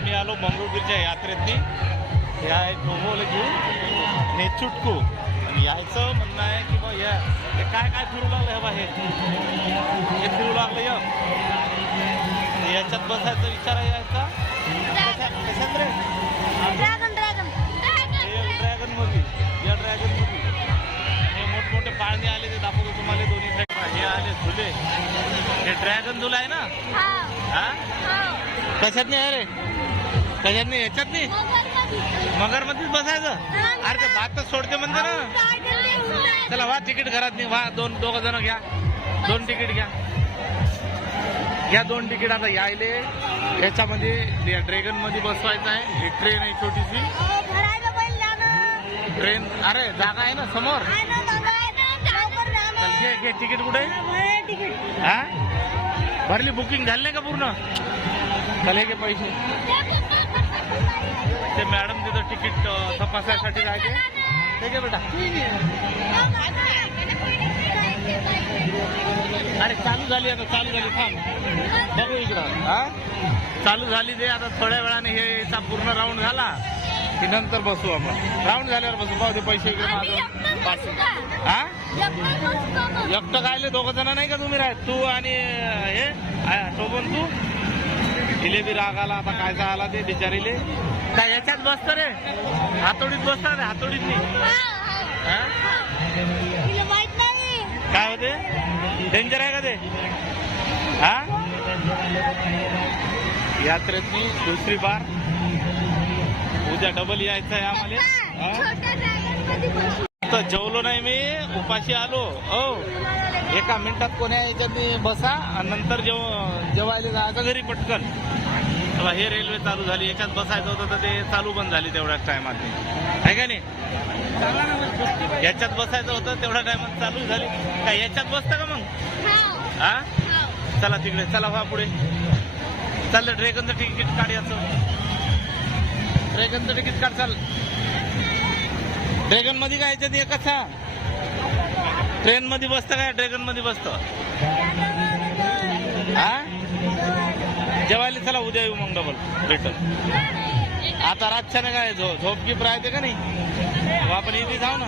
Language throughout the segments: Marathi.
आम्ही आलो मंगळूरच्या यात्रेतनी. आहे डोंबोला घेऊन नेचुटकू आणि यायचं म्हणणं आहे की बा या हे काय काय फिरू लागलं हे बा हे? फिरू लागलं या. याच्यात बसायचा विचार आहे यायचा. कशा- कशात रे ड्रॅगन ड्रॅगन ड्रॅगनमध्ये या ड्रॅगन हे मोठमोठे पाळणे आले ते दाखवतो तुम्हाला दोन्ही हे आले झुले. हे ड्रॅगन झुला आहे ना? हा. हा? हा. कशात नाही आहे रे? कशात नाही याच्यात नाही मगरमध्येच बसायचं? अरे ते भातच सोडते म्हणते ना. चला वा तिकीट घरात नाही वा दोन दोघ जण घ्या. दोन तिकीट घ्या. घ्या दोन तिकीट आता यायले. याच्यामध्ये ड्रॅगनमध्ये बसवायचं आहे. ही ट्रेन आहे छोटीशी. ट्रेन अरे जागा आहे ना समोर? चल घे घे तिकीट कुठे? हा? भरली बुकिंग झाली नाही का पूर्ण? चल हे घे पैसे. ते मॅडम तिथं तिकीट तपासायसाठी राहायचे हे घे बेटा. अरे चालू झाली आता चालू झाली थांब. बघू इकडं. हा? चालू झाली ते आता थोड्या वेळाने हे पूर्ण राऊंड झाला. की नंतर बसू आपण. राऊंड झाल्यावर बसू. पाहू ते पैसे इकडे माझं पाचशे. हा? एकटं कायले दोघं जण नाही का तुम्ही राह तू आणि हे आ, टोपन तू जिलेबी राग आला आता काय आला ते बिचारीले? काय याच्यात बसतं रे? हातोडीत बसतात रे हातोडीत हा? काय होते? डेंजर आहे का ते? हा? यात्रेत मी दुसरी बार. उद्या डबल यायचं आहे आम्हाला. जेवलो नाही मी उपाशी आलो. हो. एका मिनिटात कोण्या याच्यात बसा आणि नंतर जेव जेवायला जायचं घरी पटकन. हे रेल्वे चालू झाली याच्यात बसायचं होतं तर ते चालू पण झाली तेवढ्याच टायमात आहे का नाही? याच्यात बसायचं होतं तेवढ्या टायमात चालू झाली. काय याच्यात बसतं का मग? हा. हाव. चला तिकडे चला व्हा पुढे. चाललं ड्रॅगनचं तिकीट काढ याचं. ड्रॅगनचं तिकीट काढ चाल. ड्रॅगनमध्ये काय याच्यात एकच हा? ट्रेन मध्ये बसतं काय ड्रॅगनमध्ये बसतं? हा जेवायला चला उद्या येऊ मग डबल रिटर्न आता रातच्यानं काय झोप गिप राहते का नाही? आपण इथे जाऊ ना.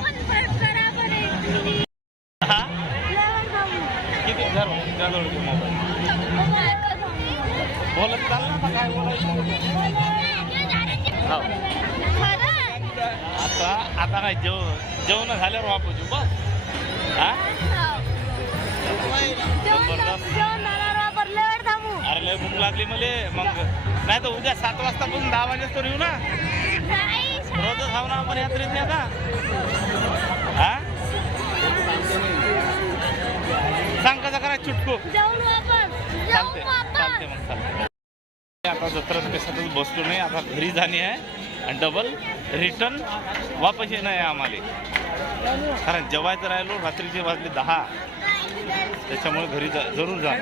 किती? घर त्याजवळ बोलत चाल ना काय बोलायचं हो. आता आता काय जेव जेवण झाल्यावर वापरू बस. अरे लय भूक लागली मले. मग नाही तर उद्या सात वाजता वाजतापासून दहा वाजेस्तोवर येऊ ना. नाही, रोजच खाऊ ना आपण यात्रेत नाही आता हा? सांग कसं करा चुटकू? चालते चालते मग चालते आता जत्रात कशातच बसलो नाही आता घरी जाणे आहे. आणि डबल रिटर्न वापस येणं आहे आम्हाला. कारण जेवायचं राहिलो रात्रीचे वाजले दहा. त्याच्यामुळे घरी जा जरूर जा